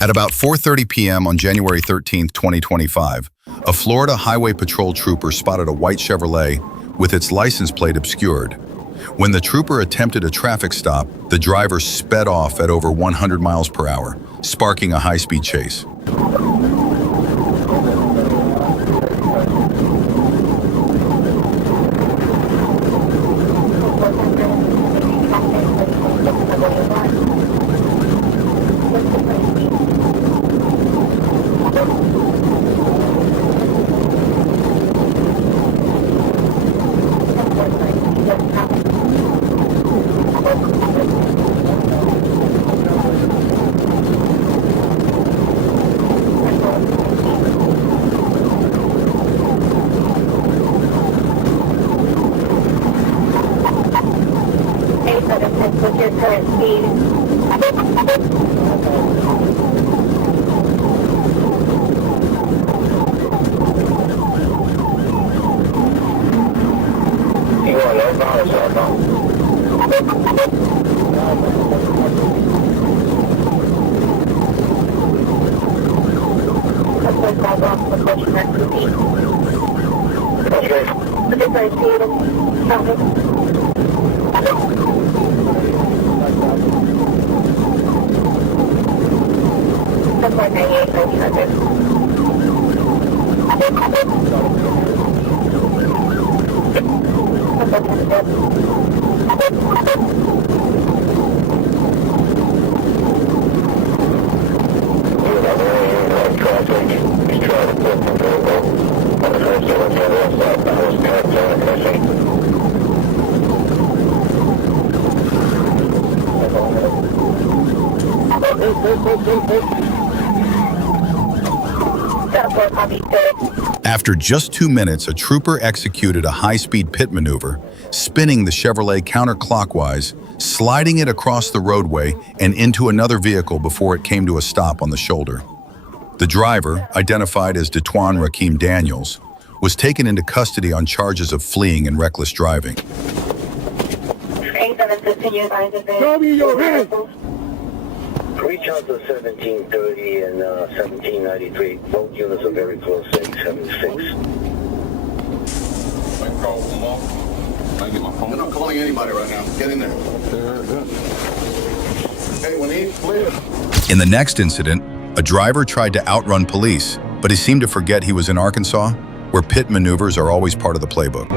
At about 4:30 p.m. on January 13, 2025, a Florida Highway Patrol trooper spotted a white Chevrolet with its license plate obscured. When the trooper attempted a traffic stop, the driver sped off at over 100 miles per hour, sparking a high-speed chase. What's your current speed? You want low phone or cell phone? What's your call off? What's your current speed? What's your current speed? Traffic? That's like 98, 1900. After just 2 minutes, a trooper executed a high-speed pit maneuver, spinning the Chevrolet counterclockwise, sliding it across the roadway and into another vehicle before it came to a stop on the shoulder. The driver, identified as Detwan Rakeem Daniels, was taken into custody on charges of fleeing and reckless driving. Reach out to 1730 and 1793. Both units are very close, 876. I'm not calling anybody right now. Get in there. Hey, when he clear. In the next incident, a driver tried to outrun police, but he seemed to forget he was in Arkansas, where pit maneuvers are always part of the playbook.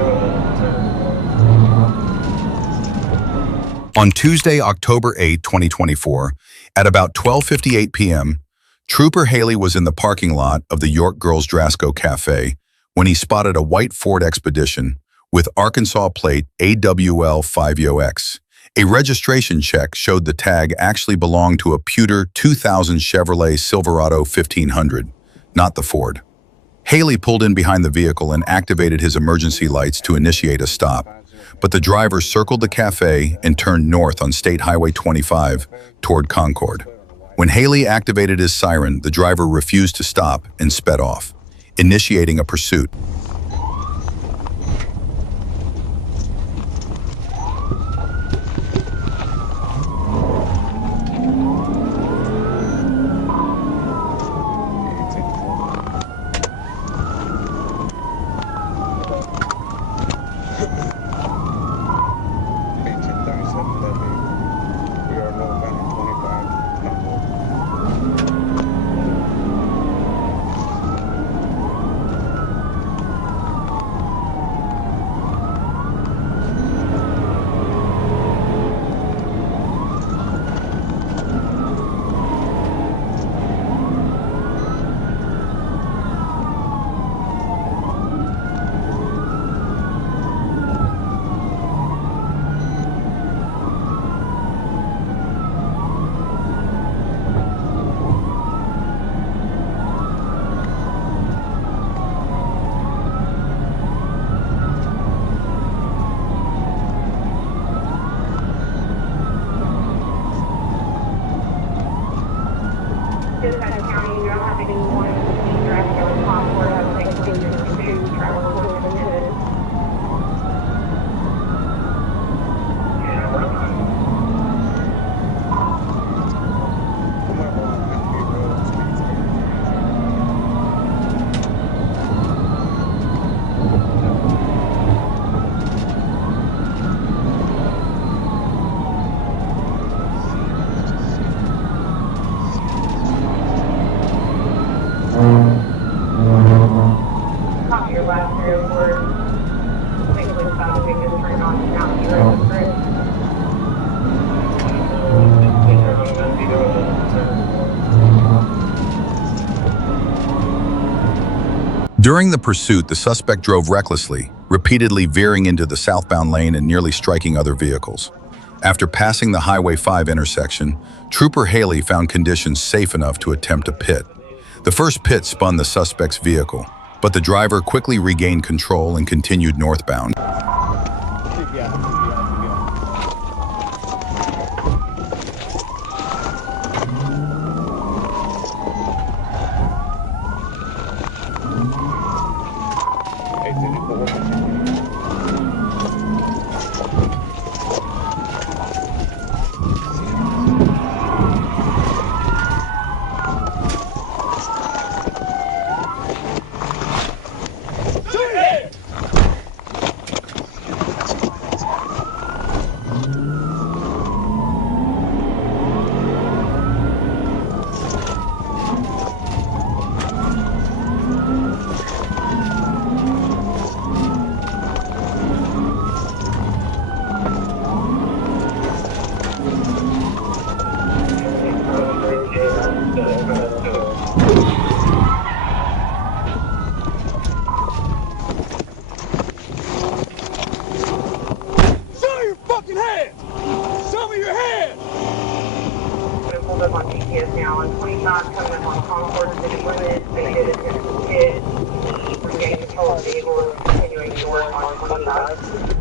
On Tuesday, October 8, 2024, at about 12:58 p.m., Trooper Haley was in the parking lot of the York Girls Drasco Cafe when he spotted a white Ford Expedition with Arkansas plate AWL50X. A registration check showed the tag actually belonged to a pewter 2000 Chevrolet Silverado 1500, not the Ford. Haley pulled in behind the vehicle and activated his emergency lights to initiate a stop, but the driver circled the cafe and turned north on State Highway 25 toward Concord. When Haley activated his siren, the driver refused to stop and sped off, initiating a pursuit. During the pursuit, the suspect drove recklessly, repeatedly veering into the southbound lane and nearly striking other vehicles. After passing the Highway 5 intersection, Trooper Haley found conditions safe enough to attempt a pit. The first pit spun the suspect's vehicle, but the driver quickly regained control and continued northbound. On GPS now on 25 coming up on Concord City Limits. They did attempt to hit, regain control of the vehicle and continuing north on 25.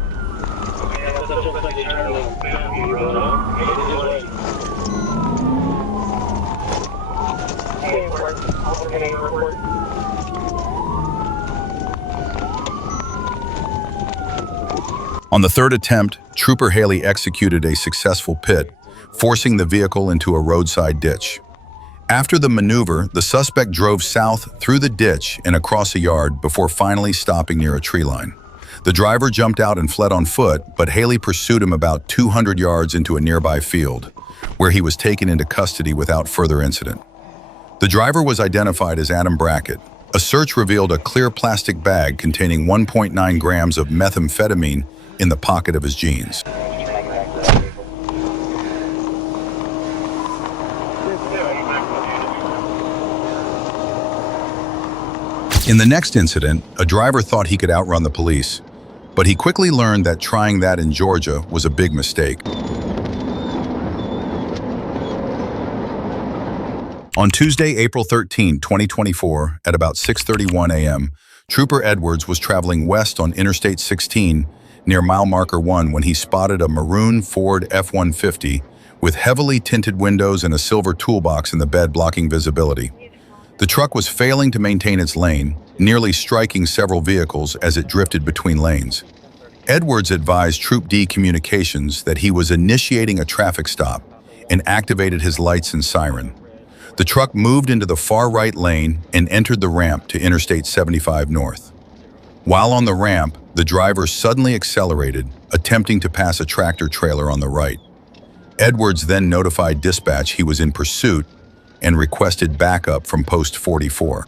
On the third attempt, Trooper Haley executed a successful pit, forcing the vehicle into a roadside ditch. After the maneuver, the suspect drove south through the ditch and across a yard before finally stopping near a tree line. The driver jumped out and fled on foot, but Haley pursued him about 200 yards into a nearby field, where he was taken into custody without further incident. The driver was identified as Adam Brackett. A search revealed a clear plastic bag containing 1.9 grams of methamphetamine in the pocket of his jeans. In the next incident, a driver thought he could outrun the police, but he quickly learned that trying that in Georgia was a big mistake. On Tuesday, April 13, 2024, at about 6:31 a.m., Trooper Edwards was traveling west on Interstate 16 near mile marker 1 when he spotted a maroon Ford F-150 with heavily tinted windows and a silver toolbox in the bed blocking visibility. The truck was failing to maintain its lane, nearly striking several vehicles as it drifted between lanes. Edwards advised Troop D Communications that he was initiating a traffic stop and activated his lights and siren. The truck moved into the far right lane and entered the ramp to Interstate 75 North. While on the ramp, the driver suddenly accelerated, attempting to pass a tractor trailer on the right. Edwards then notified dispatch he was in pursuit and requested backup from Post 44.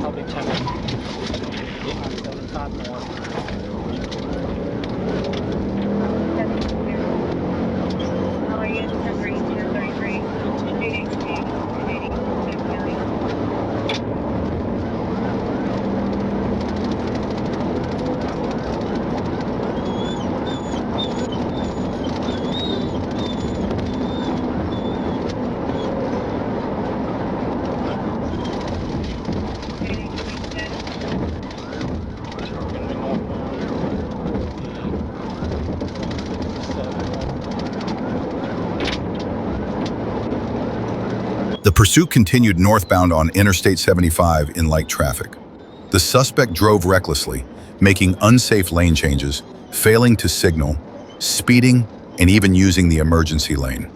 Probably 10 minutes. Get on 75 more. How are you? 33, 882, The pursuit continued northbound on Interstate 75 in light traffic. The suspect drove recklessly, making unsafe lane changes, failing to signal, speeding, and even using the emergency lane.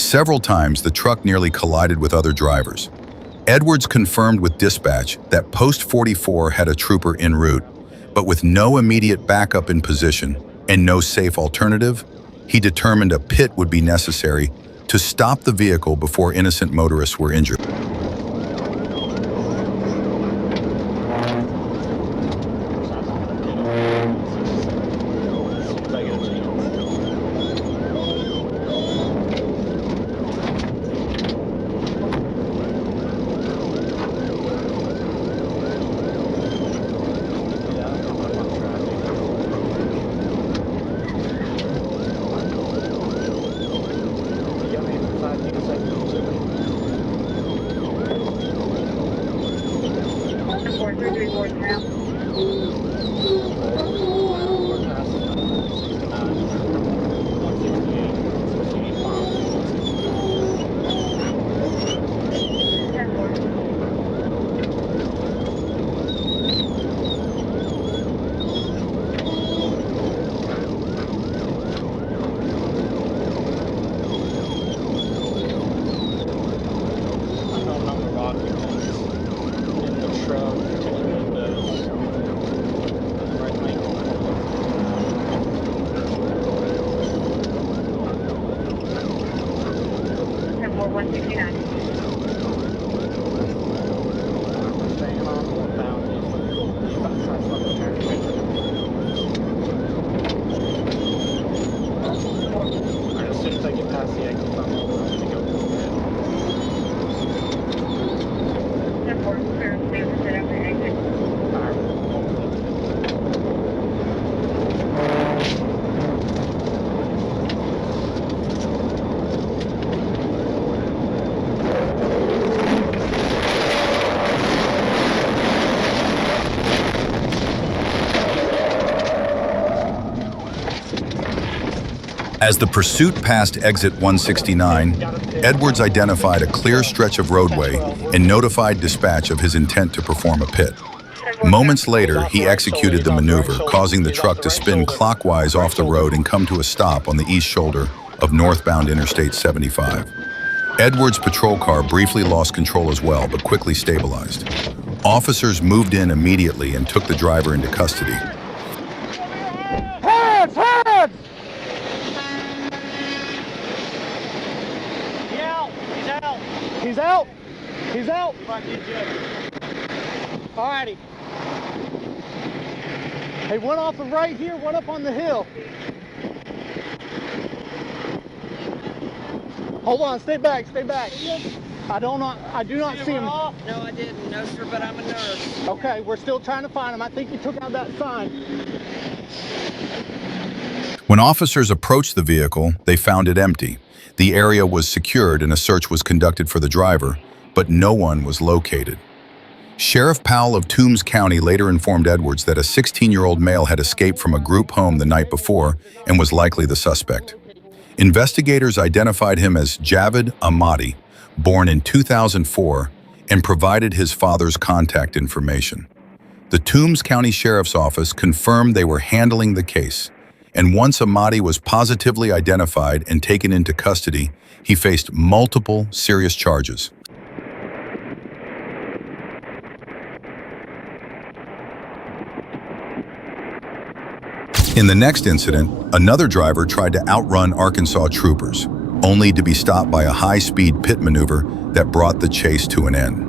Several times, the truck nearly collided with other drivers. Edwards confirmed with dispatch that Post 44 had a trooper en route, but with no immediate backup in position and no safe alternative, he determined a pit would be necessary to stop the vehicle before innocent motorists were injured. As the pursuit passed exit 169, Edwards identified a clear stretch of roadway and notified dispatch of his intent to perform a pit. Moments later, he executed the maneuver, causing the truck to spin clockwise off the road and come to a stop on the east shoulder of northbound Interstate 75. Edwards' patrol car briefly lost control as well, but quickly stabilized. Officers moved in immediately and took the driver into custody. Hands! Hands! He's out. He's out. Alrighty. He went off the right here, went up on the hill. Hold on, stay back, stay back. I do not see him. No, I didn't. No, sir, but I'm a nurse. Okay, we're still trying to find him. I think he took out that sign. When officers approached the vehicle, they found it empty. The area was secured and a search was conducted for the driver, but no one was located. Sheriff Powell of Toombs County later informed Edwards that a 16-year-old male had escaped from a group home the night before and was likely the suspect. Investigators identified him as Javed Ahmadi, born in 2004, and provided his father's contact information. The Toombs County Sheriff's Office confirmed they were handling the case, and once Ahmadi was positively identified and taken into custody, he faced multiple serious charges. In the next incident, another driver tried to outrun Arkansas troopers, only to be stopped by a high-speed pit maneuver that brought the chase to an end.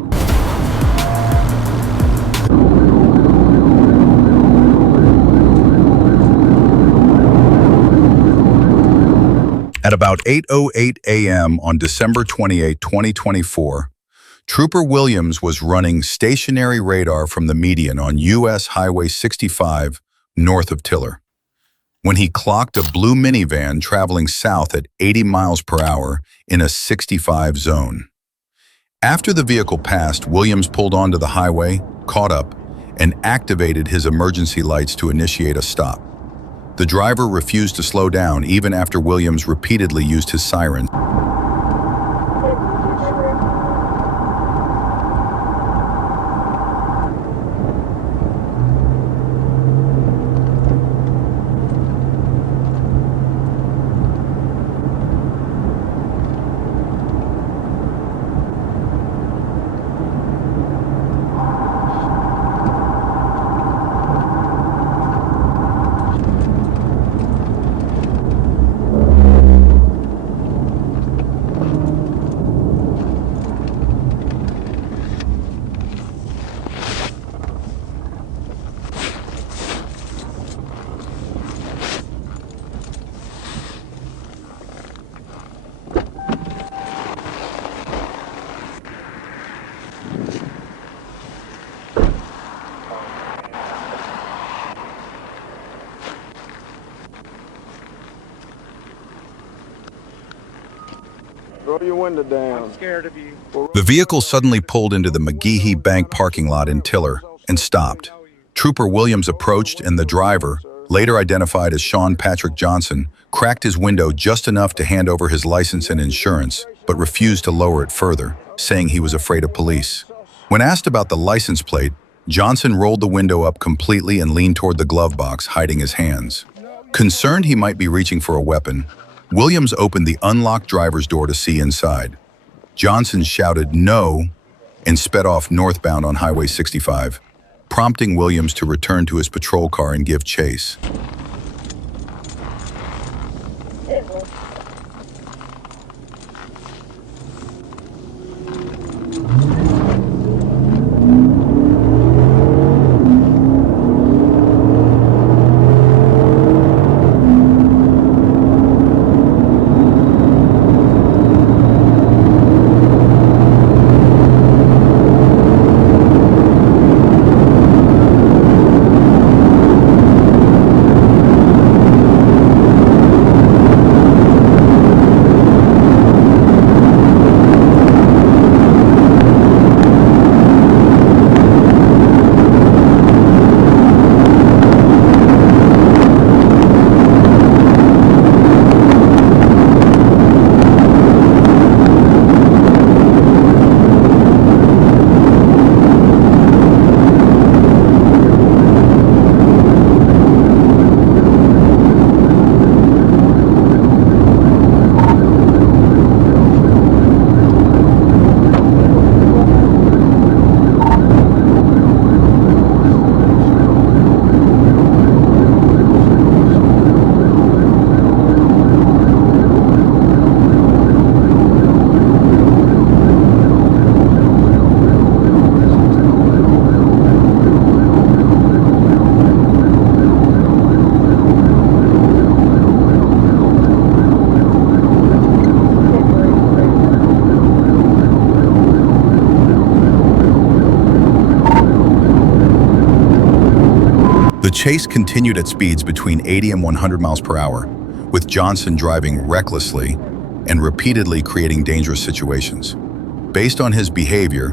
At about 8:08 a.m. on December 28, 2024, Trooper Williams was running stationary radar from the median on U.S. Highway 65 north of Tiller, when he clocked a blue minivan traveling south at 80 miles per hour in a 65 zone. After the vehicle passed, Williams pulled onto the highway, caught up, and activated his emergency lights to initiate a stop. The driver refused to slow down even after Williams repeatedly used his siren. Roll your window down. I'm scared of you. The vehicle suddenly pulled into the McGehee Bank parking lot in Tiller and stopped. Trooper Williams approached and the driver, later identified as Sean Patrick Johnson, cracked his window just enough to hand over his license and insurance, but refused to lower it further, saying he was afraid of police. When asked about the license plate, Johnson rolled the window up completely and leaned toward the glove box, hiding his hands. Concerned he might be reaching for a weapon, Williams opened the unlocked driver's door to see inside. Johnson shouted "no" and sped off northbound on Highway 65, prompting Williams to return to his patrol car and give chase. The chase continued at speeds between 80 and 100 miles per hour, with Johnson driving recklessly and repeatedly creating dangerous situations. Based on his behavior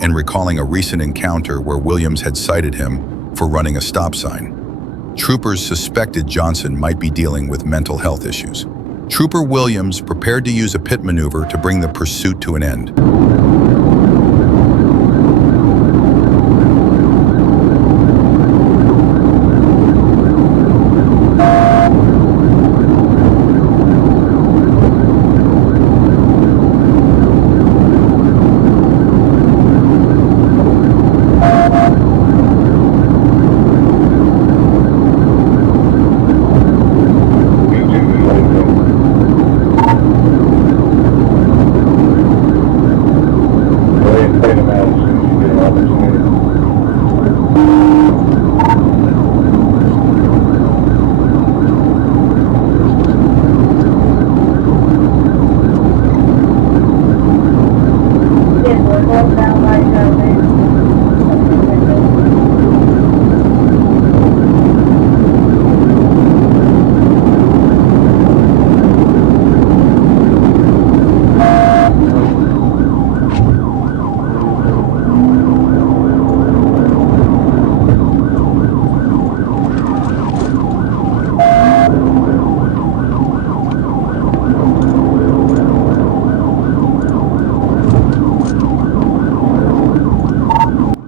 and recalling a recent encounter where Williams had cited him for running a stop sign, troopers suspected Johnson might be dealing with mental health issues. Trooper Williams prepared to use a pit maneuver to bring the pursuit to an end.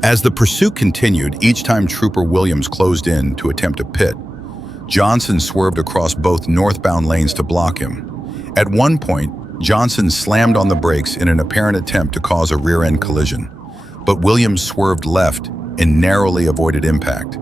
As the pursuit continued, each time Trooper Williams closed in to attempt a pit, Johnson swerved across both northbound lanes to block him. At one point, Johnson slammed on the brakes in an apparent attempt to cause a rear-end collision, but Williams swerved left and narrowly avoided impact.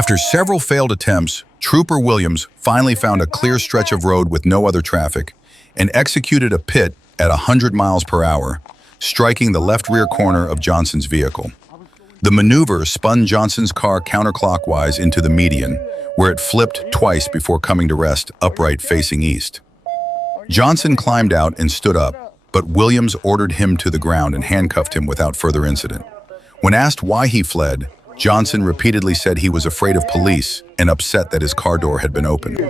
After several failed attempts, Trooper Williams finally found a clear stretch of road with no other traffic and executed a pit at 100 miles per hour, striking the left rear corner of Johnson's vehicle. The maneuver spun Johnson's car counterclockwise into the median, where it flipped twice before coming to rest upright facing east. Johnson climbed out and stood up, but Williams ordered him to the ground and handcuffed him without further incident. When asked why he fled, Johnson repeatedly said he was afraid of police and upset that his car door had been opened.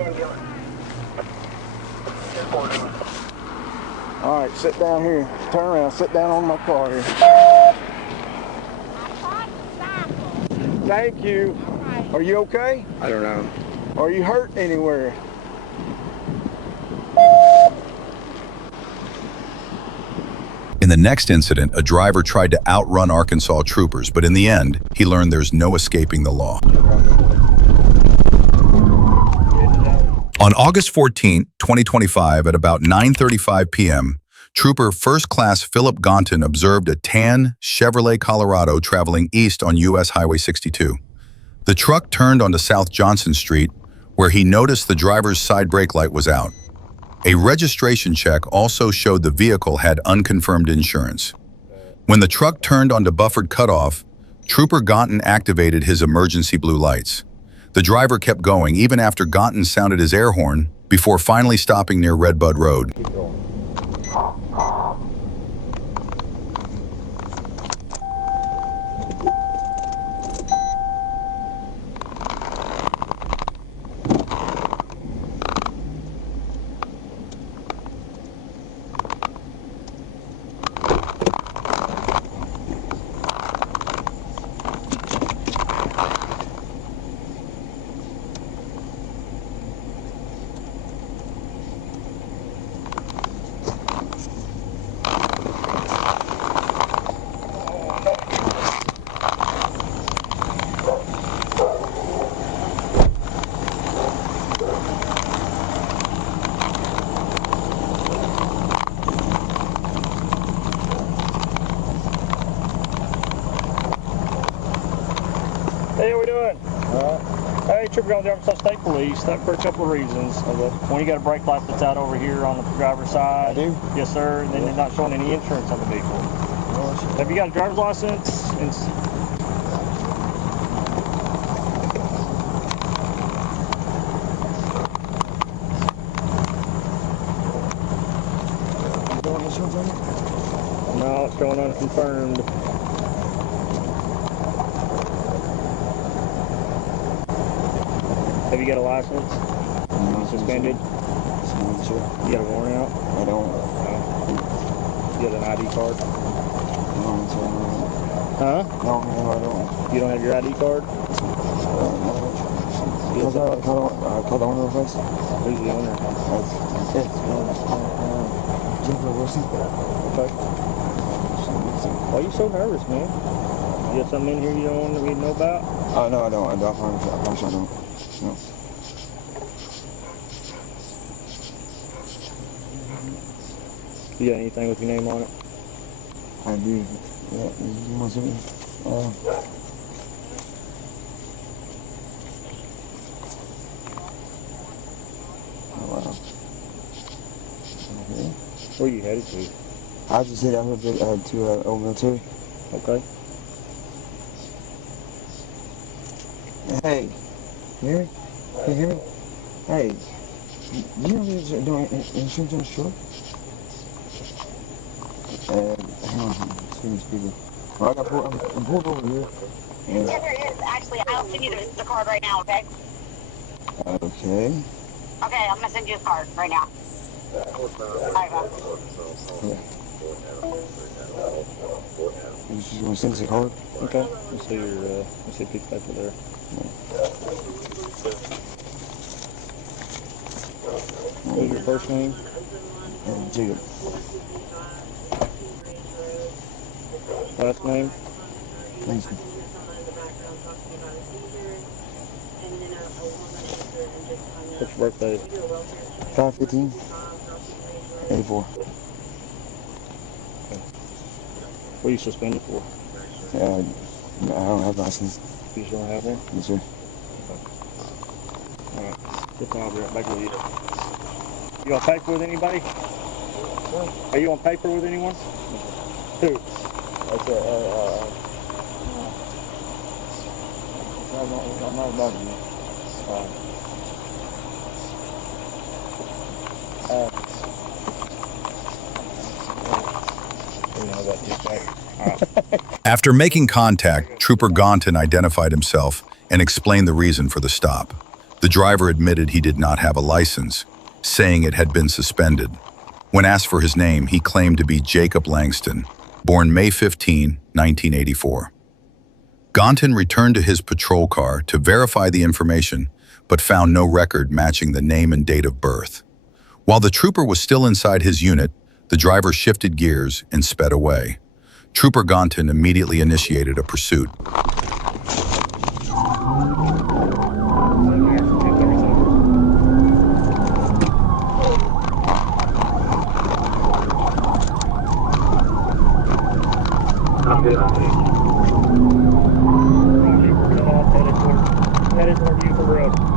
All right, sit down here. Turn around, sit down on my car here. Thank you. Are you okay? I don't know. Are you hurt anywhere? In the next incident, a driver tried to outrun Arkansas troopers, but in the end, he learned there's no escaping the law. On August 14, 2025, at about 9:35 p.m., Trooper First Class Philip Gonton observed a tan Chevrolet Colorado traveling east on U.S. Highway 62. The truck turned onto South Johnson Street, where he noticed the driver's side brake light was out. A registration check also showed the vehicle had unconfirmed insurance. When the truck turned onto buffered cutoff, Trooper Gonton activated his emergency blue lights. The driver kept going even after Gonton sounded his air horn before finally stopping near Redbud Road. Hey, how we doing? Hey, Trooper on the Arkansas State Police. That for a couple of reasons. When you got a brake light that's out over here on the driver's side. I do? Yes, sir. And then they're not showing any insurance on the vehicle. Have you got a driver's license? No, it's showing unconfirmed. Have you got a license? No. Suspended? Sure. You got a warrant out? I don't. No. You got an ID card? No, huh? No, I don't. You don't have your ID card? Call the owner of us. Who's the owner? Jennifer Wilson. Okay. Why are you so nervous, man? You got something in here you don't want me to know about? No, I don't. I promise I don't. No. You got anything with your name on it? I do. Yeah, you want something? Oh, wow. Okay. Where are you headed to? I just headed out here to Old Military. Okay. Hey. Hear me? Can you hear me? Hey, you know you're doing insurance on the shore? Hang on, speaker. Well, I'm pulled over here. And Yeah, there is. Actually, I'll send you the card right now, okay? okay. Okay, I'm going to send you a card right now. All right, bye. Yeah. You just want to send us a card? Okay. Let's see your, let's see a piece of paper there. What's your first name? Jacob. Last name? Langston. What's your birthday? 5/15/84. Okay. What are you suspended for? I don't have a license. You just don't have one? Yes, sir. Yes, I'll be right back with you. You on paper with anybody? Are you on paper with anyone? Who? I'm not about you. You know about this, right? After making contact, Trooper Gaunton identified himself and explained the reason for the stop. The driver admitted he did not have a license, saying it had been suspended. When asked for his name, he claimed to be Jacob Langston, born May 15, 1984. Gaunton returned to his patrol car to verify the information, but found no record matching the name and date of birth. While the trooper was still inside his unit, the driver shifted gears and sped away. Trooper Gaunton immediately initiated a pursuit. Headed toward Buford Road.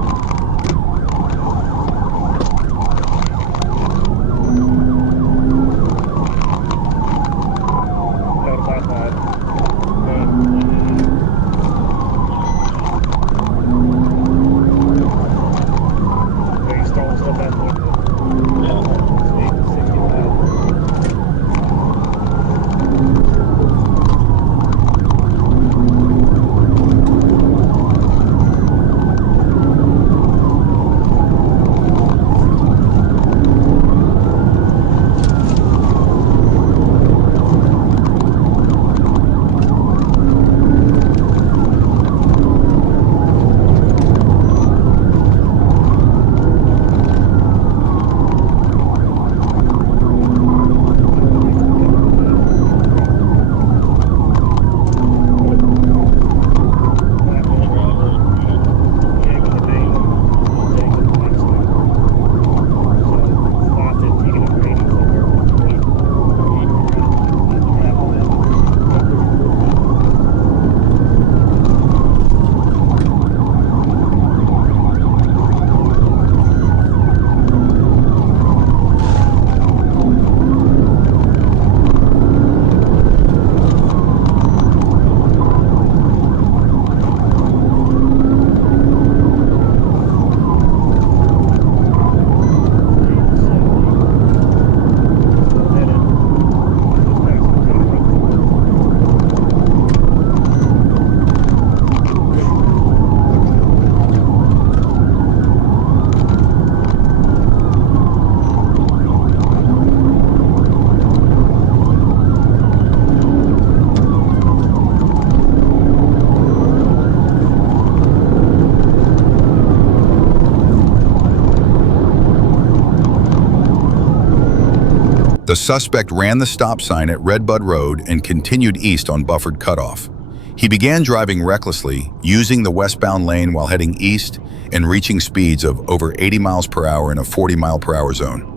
The suspect ran the stop sign at Redbud Road and continued east on Buford Cutoff. He began driving recklessly, using the westbound lane while heading east and reaching speeds of over 80 miles per hour in a 40-mile-per-hour zone.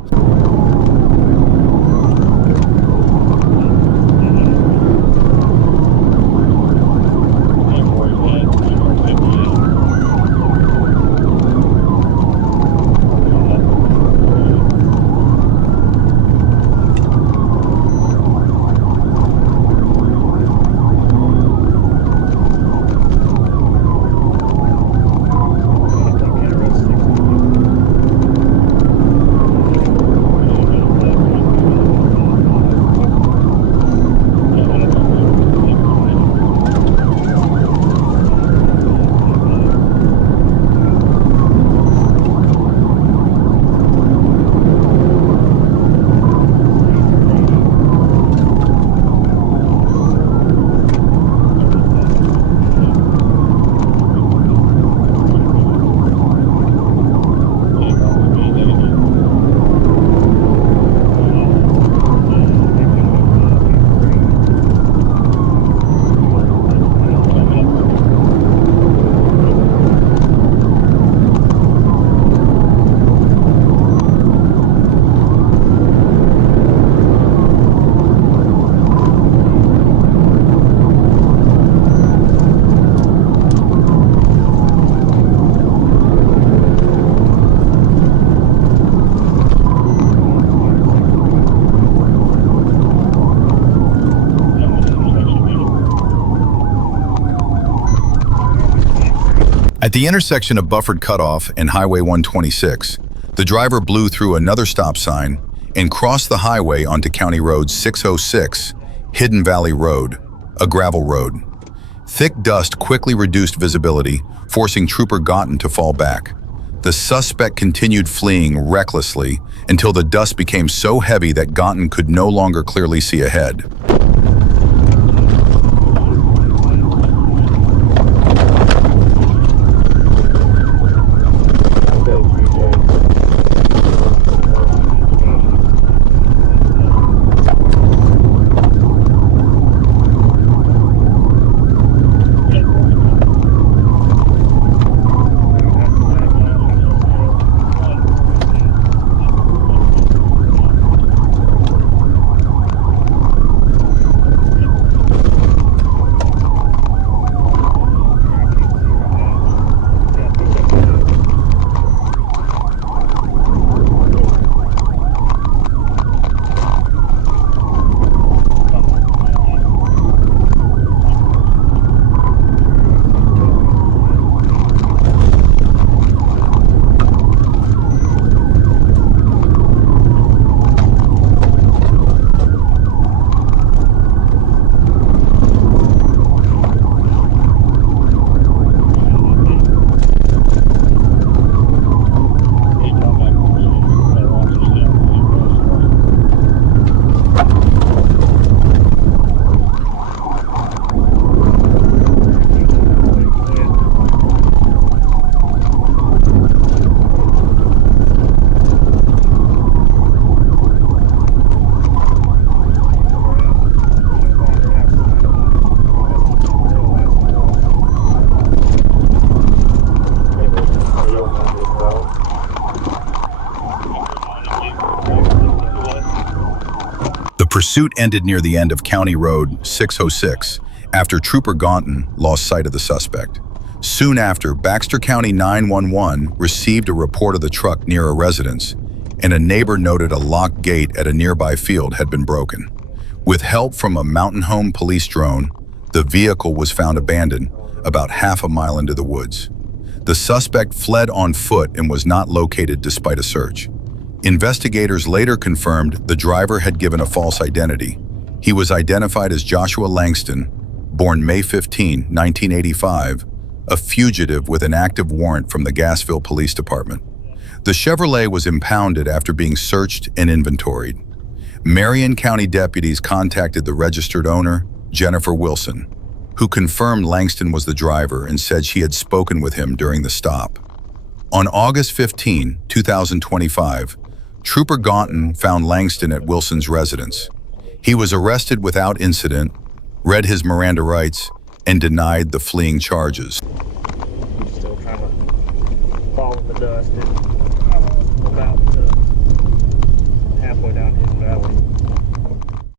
At the intersection of Buffered Cutoff and Highway 126, the driver blew through another stop sign and crossed the highway onto County Road 606, Hidden Valley Road, a gravel road. Thick dust quickly reduced visibility, forcing Trooper Gonton to fall back. The suspect continued fleeing recklessly until the dust became so heavy that Gonton could no longer clearly see ahead. The pursuit ended near the end of County Road 606 after Trooper Gonton lost sight of the suspect. Soon after, Baxter County 911 received a report of the truck near a residence, and a neighbor noted a locked gate at a nearby field had been broken. With help from a Mountain Home police drone, the vehicle was found abandoned about half a mile into the woods. The suspect fled on foot and was not located despite a search. Investigators later confirmed the driver had given a false identity. He was identified as Joshua Langston, born May 15, 1985, a fugitive with an active warrant from the Gassville Police Department. The Chevrolet was impounded after being searched and inventoried. Marion County deputies contacted the registered owner, Jennifer Wilson, who confirmed Langston was the driver and said she had spoken with him during the stop. On August 15, 2025, Trooper Gonton found Langston at Wilson's residence. He was arrested without incident, read his Miranda rights, and denied the fleeing charges. He's still trying to fall in the dust. It's about halfway down Hidden Valley.